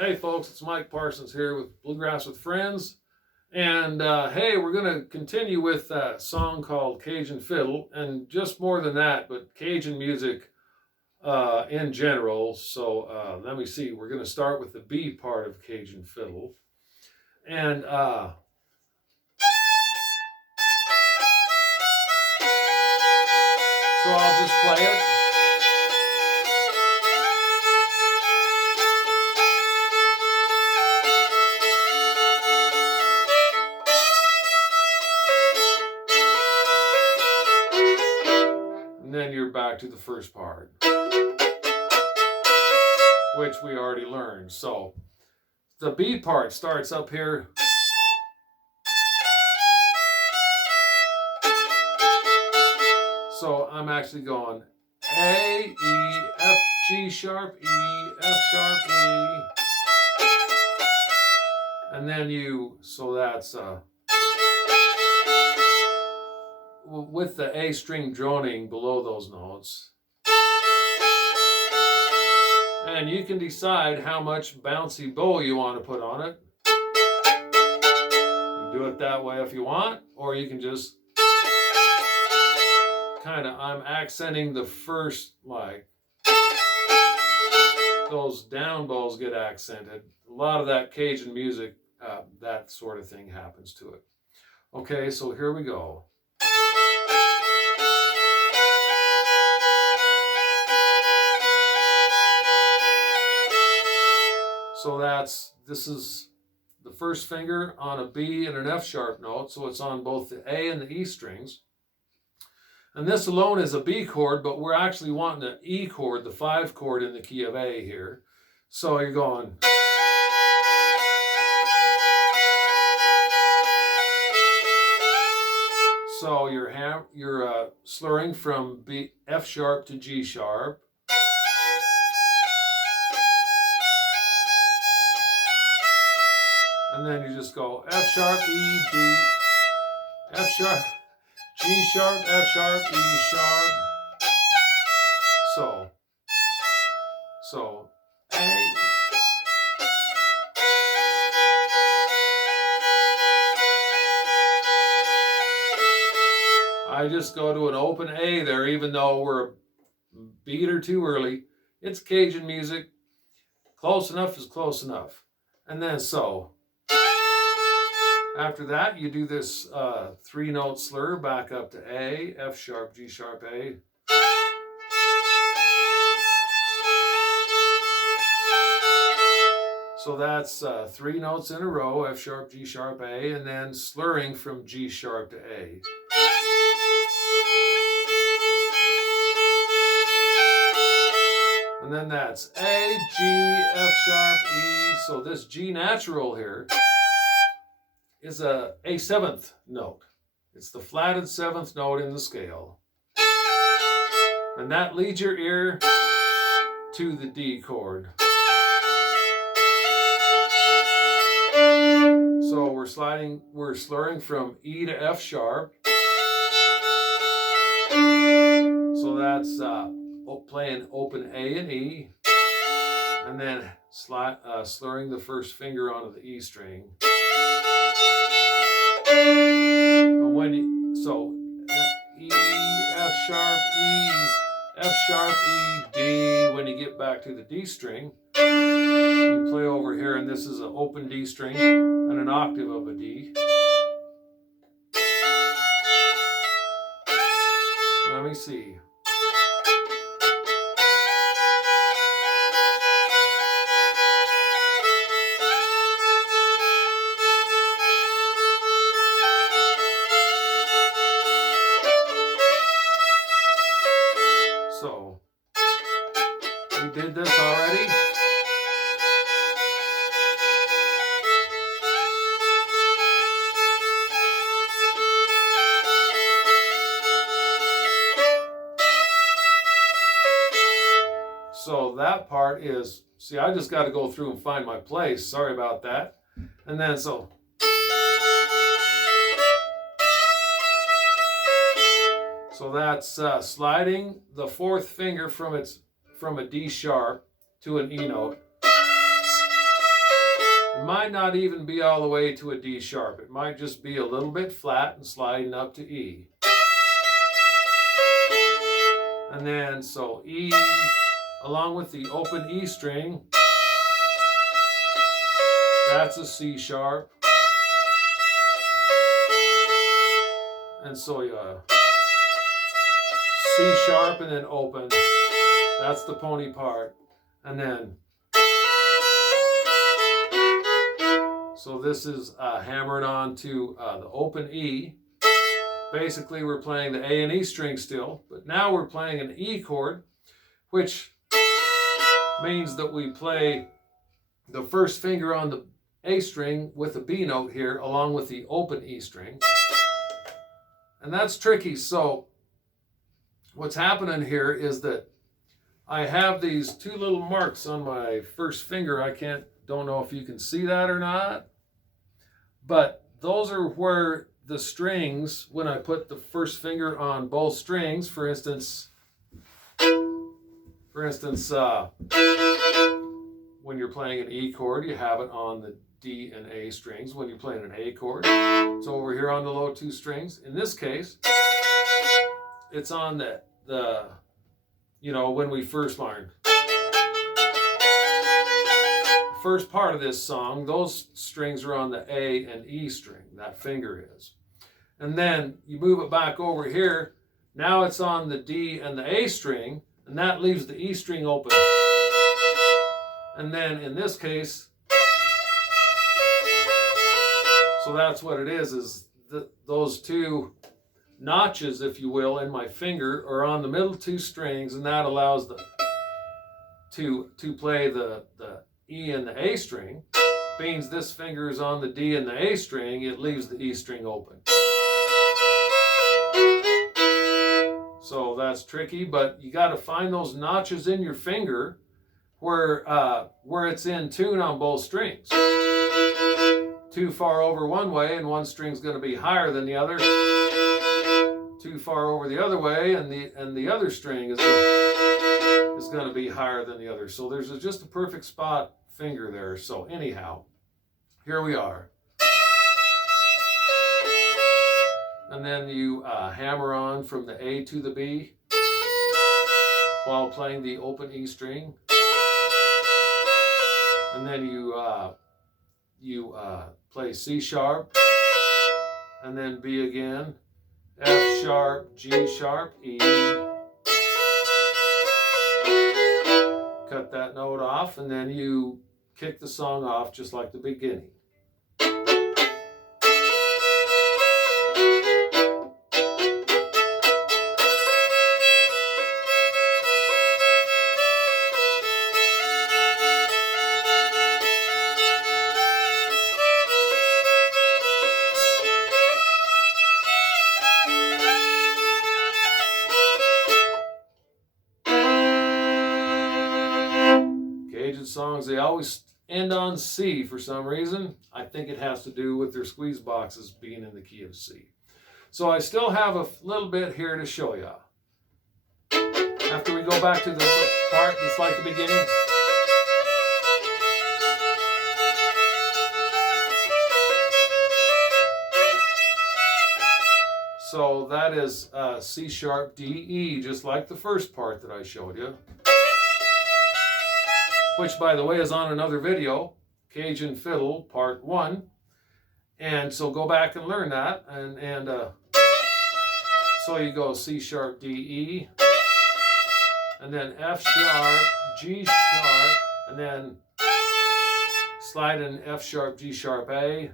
Hey folks, it's Mike Parsons here with Bluegrass with Friends. And hey, we're going to continue with a song called Cajun Fiddle, and just more than that, but Cajun music in general. So let me see, we're going to start with the B part of Cajun Fiddle. And so I'll just play it. And then you're back to the first part, which we already learned. So the B part starts up here. So I'm actually going A, E, F, G sharp, E, F sharp, E. And then so that's with the A string droning below those notes. And you can decide how much bouncy bow you want to put on it. You can do it that way if you want, or you can just I'm accenting the first, like, those down bows get accented. A lot of that Cajun music, that sort of thing happens to it. Okay, so here we go. So this is the first finger on a B and an F sharp note, so it's on both the A and the E strings. And this alone is a B chord, but we're actually wanting an E chord, the 5 chord in the key of A here. So you're going. So you're slurring from F sharp to G sharp. And then you just go F sharp, E, D, F sharp, G sharp, F sharp, E sharp. So A. I just go to an open A there, even though we're a beat or two early. It's Cajun music. Close enough is close enough. And then so. After that, you do this 3-note slur back up to A, F sharp, G sharp, A. So that's 3 notes in a row, F sharp, G sharp, A, and then slurring from G sharp to A. And then that's A, G, F sharp, E. So this G natural here is a 7th note. It's the flatted 7th note in the scale. And that leads your ear to the D chord. So we're slurring from E to F sharp. So that's playing open A and E. And then slurring the first finger onto the E string. So E, F sharp, E, F sharp, E, D. When you get back to the D string, you play over here, and this is an open D string and an octave of a D. Let me see. So, we did this already. So that part is, see, I just got to go through and find my place. Sorry about that. And then so. So that's sliding the 4th finger from a D sharp to an E note. might not even be all the way to a D sharp. It might just be a little bit flat and sliding up to E. And then, so E, along with the open E string, that's a C sharp. And so C sharp and then open, that's the pony part. And then, so this is hammered on to the open E. Basically, we're playing the A and E string still, but now we're playing an E chord, which means that we play the first finger on the A string with a B note here, along with the open E string. And that's tricky. So what's happening here is that I have these two little marks on my first finger. Don't know if you can see that or not, but those are where the strings, when I put the first finger on both strings, for instance, when you're playing an E chord, you have it on the D and A strings. When you're playing an A chord, it's over here on the low two strings. In this case, it's on the when we first learned. First part of this song, those strings are on the A and E string, that finger is. And then you move it back over here, now it's on the D and the A string, and that leaves the E string open. And then in this case, so that's what it is those two notches, if you will, in my finger are on the middle two strings, and that allows to play the E and the A string. Means this finger is on the D and the A string, it leaves the E string open. So that's tricky, but you got to find those notches in your finger where it's in tune on both strings. Too far over one way and one string's going to be higher than the other. Too far over the other way and the other string is going to be higher than the other. So there's just a perfect spot finger there. So anyhow, here we are. And then you hammer on from the A to the B while playing the open E string. And then you play C sharp, and then B again, F sharp, G sharp, E. Cut that note off, and then you kick the song off just like the beginning. Cajun songs, they always end on C for some reason. I think it has to do with their squeeze boxes being in the key of C. So I still have a little bit here to show you. After we go back to the part that's like the beginning. So that is C sharp, D, E, just like the first part that I showed you. Which, by the way, is on another video, Cajun Fiddle Part 1. And so go back and learn that. And so you go C sharp, D, E, and then F sharp, G sharp, and then slide in F sharp, G sharp, A,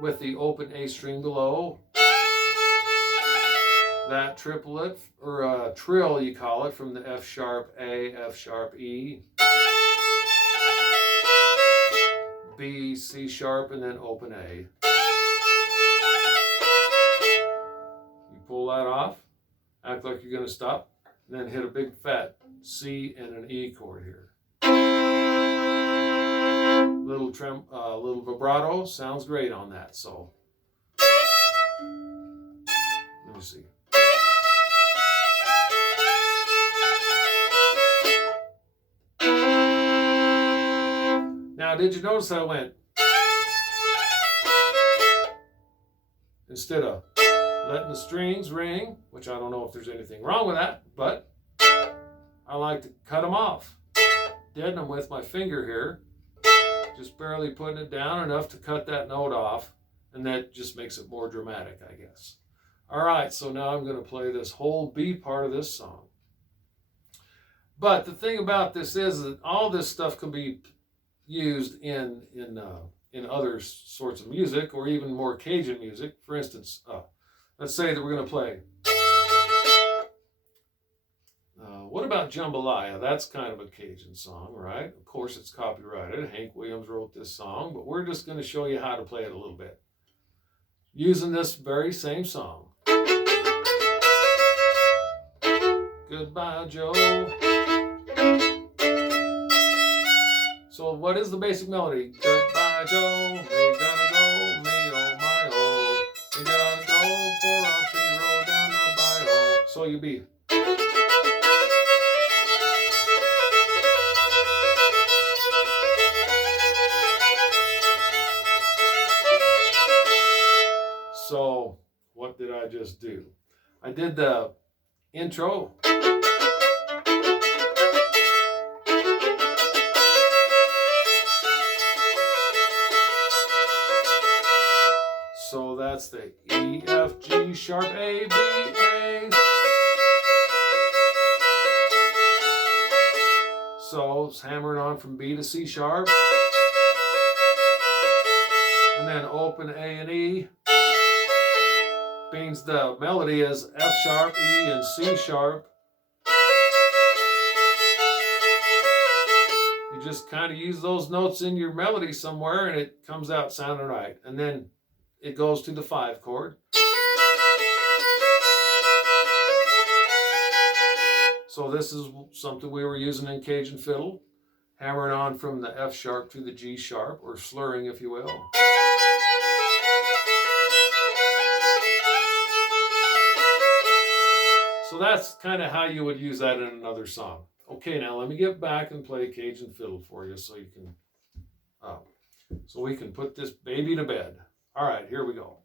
with the open A string below. That triplet, or trill you call it, from the F sharp, A, F sharp, E, B, C sharp, and then open A. You pull that off, act like you're going to stop, and then hit a big fat C and an E chord here. Little vibrato sounds great on that. So let me see. Now, did you notice I went instead of letting the strings ring, which I don't know if there's anything wrong with that, but I like to cut them off, deaden them with my finger here, just barely putting it down enough to cut that note off, and that just makes it more dramatic, I guess. All right, so now I'm going to play this whole B part of this song. But the thing about this is that all this stuff can be used in other sorts of music, or even more Cajun music. For instance, let's say that we're going to play. What about Jambalaya? That's kind of a Cajun song, right? Of course, it's copyrighted. Hank Williams wrote this song, but we're just going to show you how to play it a little bit using this very same song. Goodbye, Joe. So what is the basic melody? Goodbye, Joe. We gotta go, me oh my oh. We gotta go for a free road down the bayou. So you be. So what did I just do? I did the intro. So that's the E, F, G, sharp, A, B, A. So it's hammering on from B to C sharp. And then open A and E. Means the melody is F sharp, E, and C sharp. You just kind of use those notes in your melody somewhere and it comes out sounding right. And then it goes to the 5 chord. So this is something we were using in Cajun Fiddle, hammering on from the F sharp to the G sharp, or slurring if you will. So that's kind of how you would use that in another song. Okay, now let me get back and play Cajun Fiddle for you so you can, so we can put this baby to bed. All right, here we go.